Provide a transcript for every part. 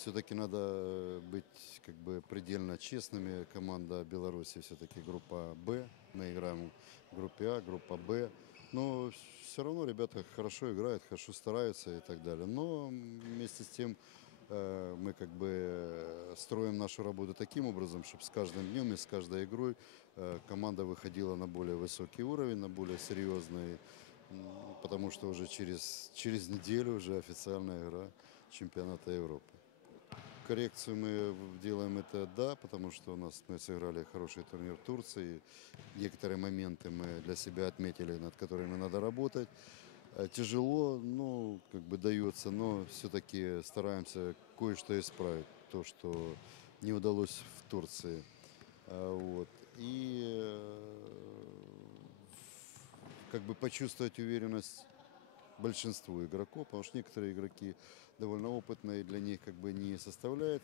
все-таки надо быть как бы предельно честными. Команда Беларуси все-таки группа Б. Мы играем в группе А, группа Б. Но все равно ребята хорошо играют, хорошо стараются и так далее. Но вместе с тем э, мы как бы э, строим нашу работу таким образом, чтобы с каждым днем и с каждой игрой э, команда выходила на более высокий уровень, на более серьезный, потому что уже через, через неделю уже официальная игра чемпионата Европы. Коррекцию мы делаем это да, потому что у нас мы сыграли хороший турнир в Турции. Некоторые моменты мы для себя отметили, над которыми надо работать. Э, Тяжело, ну, как бы дается, но все-таки стараемся кое-что исправить. То, что не удалось в Турции. А, Вот. И э, как бы почувствовать уверенность большинству игроков, потому что некоторые игроки довольно опытные, для них как бы не составляет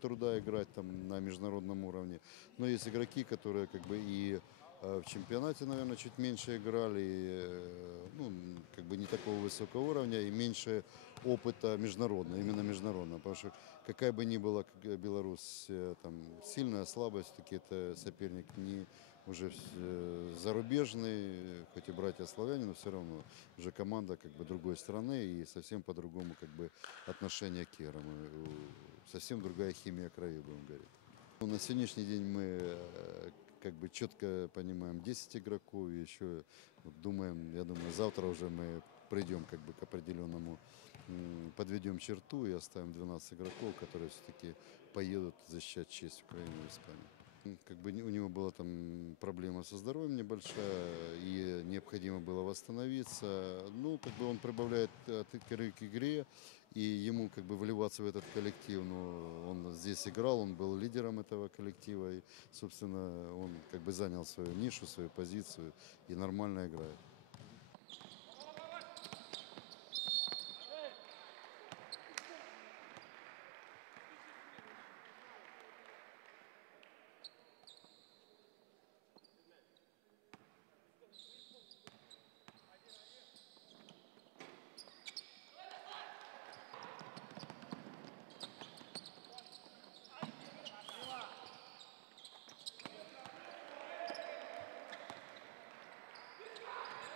труда играть там на международном уровне. Но есть игроки, которые как бы и э, в чемпионате, наверное, чуть меньше играли, э, ну, как бы не такого высокого уровня и меньше опыта международного, именно международного. Потому что какая бы ни была Беларусь э, там сильная, слабая, все-таки это соперник не уже э, зарубежный, хоть и братья славяне, но все равно уже команда как бы другой страны и совсем по-другому как бы отношение к играм. И, э, Совсем другая химия крови, будем говорить. Ну, На сегодняшний день мы э, как бы четко понимаем 10 игроков, и еще вот думаем, я думаю, завтра уже мы придем как бы к определенному, подведем черту и оставим 12 игроков, которые все-таки поедут защищать честь Украины в Испанию. Как бы у него была там проблема со здоровьем небольшая, и необходимо было восстановиться. Ну, как бы он прибавляет от игры к игре, и ему как бы вливаться в этот коллектив. Ну, он здесь играл, он был лидером этого коллектива, и, собственно, он как бы занял свою нишу, свою позицию и нормально играет.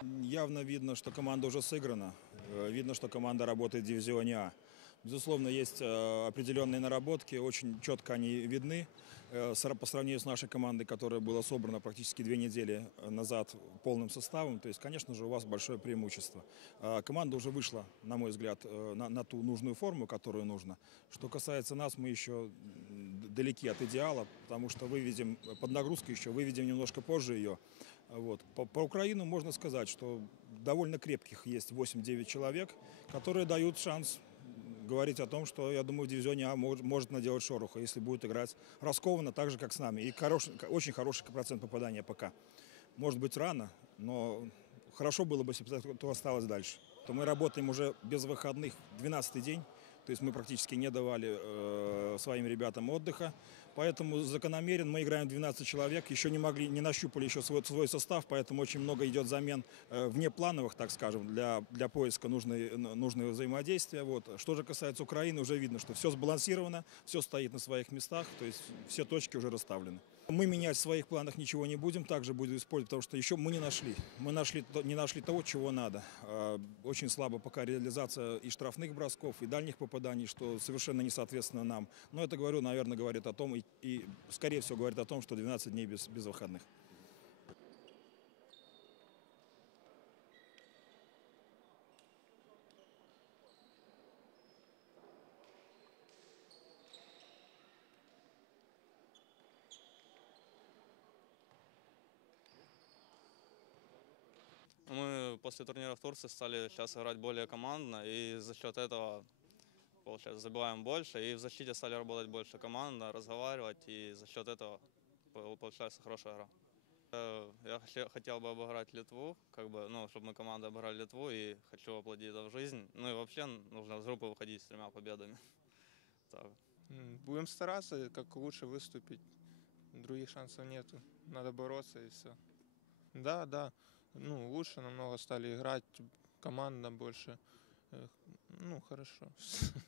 Явно видно, что команда уже сыграна. Э, Видно, что команда работает в дивизионе А. Безусловно, есть э, определенные наработки, очень четко они видны. Э, По сравнению с нашей командой, которая была собрана практически две недели назад полным составом, то есть, конечно же, у вас большое преимущество. Команда уже вышла, на мой взгляд, на, на ту нужную форму, которую нужно. Что касается нас, мы еще далеки от идеала, потому что выведем под нагрузкой еще, выведем немножко позже ее. Вот. По, по Украину можно сказать, что довольно крепких есть 8-9 человек, которые дают шанс говорить о том, что, я думаю, в дивизионе А может, может наделать шороха, если будет играть раскованно, так же, как с нами. И хороший, очень хороший процент попадания пока. Может быть, рано, но хорошо было бы, если бы то осталось дальше. То мы работаем уже без выходных 12-й день. То есть мы практически не давали э, своим ребятам отдыха. Поэтому закономерен, мы играем 12 человек, еще не могли, не нащупали еще свой, свой состав, поэтому очень много идет замен э, внеплановых, так скажем, для, для поиска нужной, нужного взаимодействия. Вот. Что же касается Украины, уже видно, что все сбалансировано, все стоит на своих местах, то есть все точки уже расставлены. Мы менять в своих планах ничего не будем, также будем использовать, потому что еще мы не нашли. Мы нашли, не нашли того, чего надо. А, Очень слабо пока реализация и штрафных бросков, и дальних попаданий, что совершенно не соответственно нам. Но это, говорю, наверное, говорит о том, и, и скорее всего говорит о том, что 12 дней без, без выходных. Мы после турнира в Турции стали сейчас играть более командно, и за счет этого, получается, забиваем больше, и в защите стали работать больше командно, разговаривать, и за счет этого пол- получается хорошая игра. Э, Я хотел бы обыграть Литву, как бы, ну, чтобы мы команда обыграли Литву, и хочу воплотить это в жизнь. Ну и вообще нужно с группы выходить с тремя победами. Так. Будем стараться, как лучше выступить. Других шансов нету. Надо бороться и все. Да, да. Ну, лучше намного стали играть, команда больше. Э, Ну, хорошо.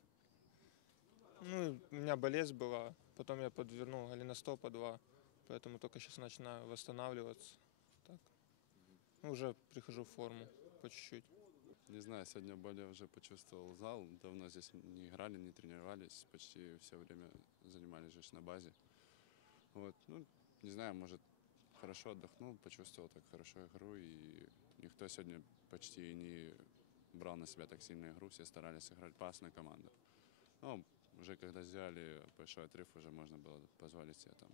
Ну, меня болезнь была, потом я подвернул голеностоп два, поэтому только сейчас начинаю восстанавливаться. Так. Ну, уже прихожу в форму по чуть-чуть. Не знаю, сегодня более уже почувствовал зал. Давно здесь не играли, не тренировались. Почти все время занимались же на базе. Вот, ну, не знаю, может, хорошо отдохнул, почувствовал так хорошо игру. И никто сегодня почти не брал на себя так сильно игру. Все старались играть пасную команду. Ну, уже когда сделали большой отрыв, уже можно было позволить себе там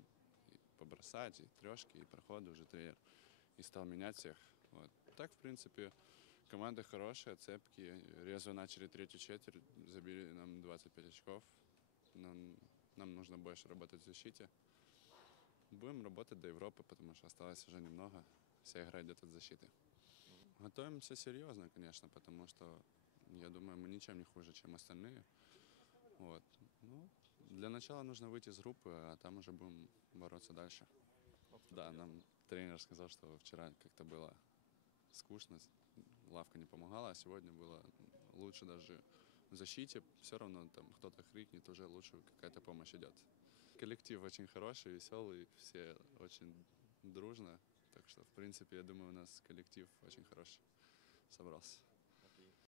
и побросать, и трешки, и проходы уже тренер. И стал менять всех. Вот. Так, в принципе, Команда хорошая, цепкие. Резво начали третью четверть, забили нам 25 очков. Нам, нам нужно больше работать в защите. Будем работать до Европы, потому что осталось уже немного. Вся игра идет от защиты. Готовимся серьезно, конечно, потому что я думаю, мы ничем не хуже, чем остальные. Вот. Ну, для начала нужно выйти из группы, а там уже будем бороться дальше. Да, нам тренер сказал, что вчера как-то было скучно, лавка не помогала, а сегодня было лучше даже защите. Все равно там кто-то крикнет, уже лучше какая-то помощь идет. Коллектив очень хороший, веселый, все очень дружно. Так что, в принципе, я думаю, у нас коллектив очень хороший собрался.